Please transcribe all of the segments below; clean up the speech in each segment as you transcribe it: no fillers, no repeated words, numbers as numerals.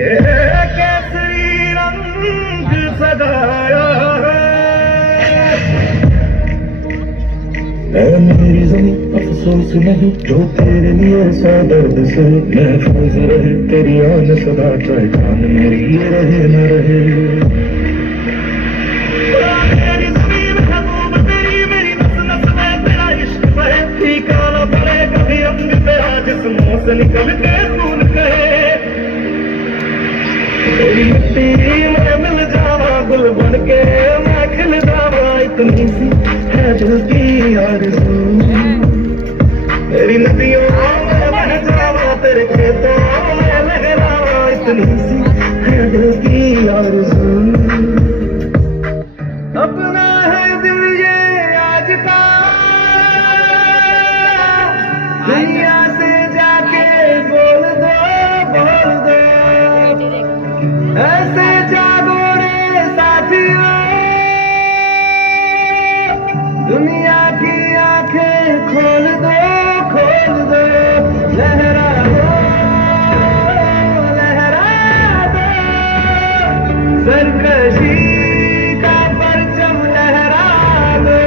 ये केसरी रंग सजाया है मेरी ज़मीं अफसोस नहीं जो तेरे लिए सौ दर्द से महफूज रहे तेरी आन सदा चाहे जान मेरी ये रहे न रहे मेरी ज़मीं महबूब तेरी मेरी नस नस में तेरा इश्क बहे फीका न पड़े कभी रंग तेरा जिस्मों से निकल के खून कहे तेरी मिट्टी में मिल जावा गुल बन के मैं खिल जावा इतनी सी है दिल की आरज़ू तेरी नदियों में बह जावा तेरे खेतों में लहरावा इतनी सी है दिल की आरज़ू अपना है दिल ये आज का दुनिया से जाके बोल दो ऐसे जागो रे साथियों दुनिया की आंखें खोल दो लहरा दो सरकशी का परचम लहरा दो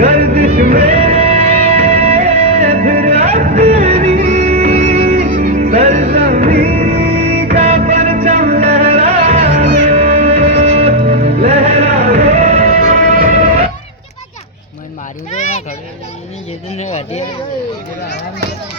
गर्दिश में फिर अपनी सरजमी का परचम लहरा दो मैं मारी दे मैं खड़े नहीं जितने बैठे